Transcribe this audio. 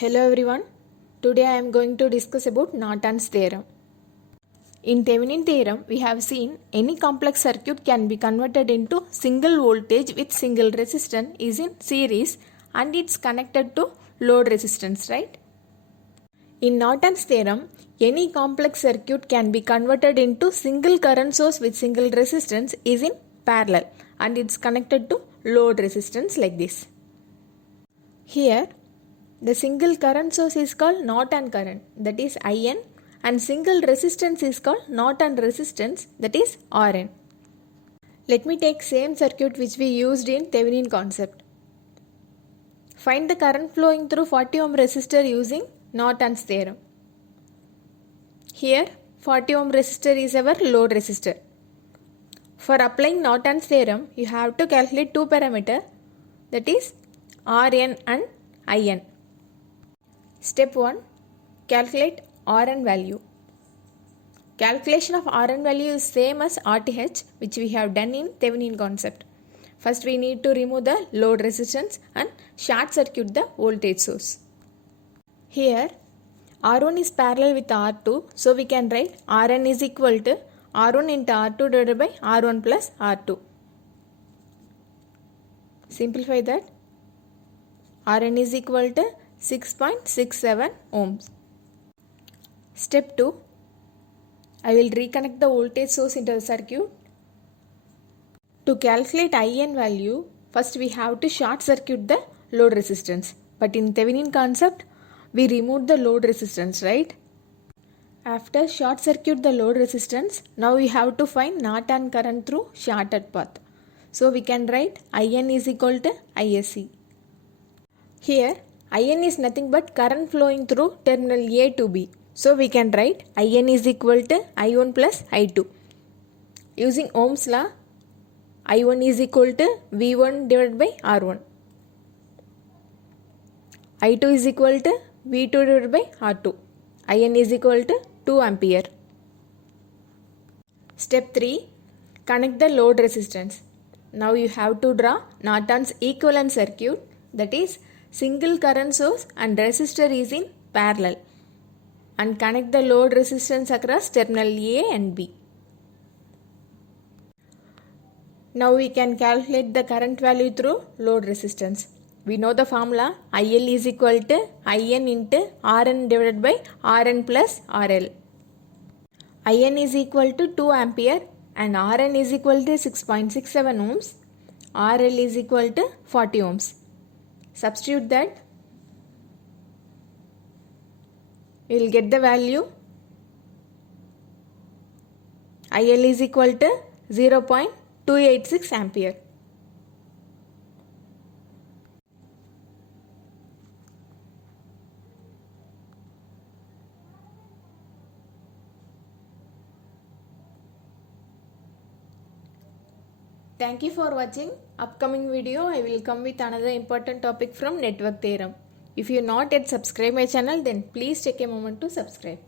Hello everyone. Today I am going to discuss about Norton's theorem. In Thevenin theorem, we have seen any complex circuit can be converted into single voltage with single resistance is in series and it's connected to load resistance, right? In Norton's theorem, any complex circuit can be converted into single current source with single resistance is in parallel and it's connected to load resistance like this. Here, the single current source is called Norton current, that is IN, and single resistance is called Norton resistance, that is RN. Let me take same circuit which we used in Thevenin concept. Find the current flowing through 40 ohm resistor using Norton's theorem. Here 40 ohm resistor is our load resistor. For applying Norton's theorem, you have to calculate two parameters, that is RN and IN. Step 1. Calculate Rn value. Calculation of Rn value is same as RTh which we have done in Thevenin concept. First we need to remove the load resistance and short circuit the voltage source. Here R1 is parallel with R2, so we can write Rn is equal to R1 into R2 divided by R1 plus R2. Simplify that. Rn is equal to 6.67 ohms. Step 2. I will reconnect the voltage source into the circuit. To calculate IN value, first we have to short circuit the load resistance. But in Thevenin concept, we removed the load resistance, right? After short circuit the load resistance, now we have to find Norton current through shorted path. So we can write IN is equal to ISC. Here IN is nothing but current flowing through terminal A to B. So we can write IN is equal to I1 plus I2. Using Ohm's law, I1 is equal to V1 divided by R1. I2 is equal to V2 divided by R2. IN is equal to 2 ampere. Step 3. Connect the load resistance. Now you have to draw Norton's equivalent circuit, that is single current source and resistor is in parallel, and connect the load resistance across terminal A and B. Now we can calculate the current value through load resistance. We know the formula IL is equal to IN into RN divided by RN plus RL. IN is equal to 2 ampere and RN is equal to 6.67 ohms. RL is equal to 40 ohms. Substitute that, we will get the value IL is equal to 0.286 ampere. Thank you for watching. Upcoming video I will come with another important topic from network theorem. If you not yet subscribe my channel, then please take a moment to subscribe.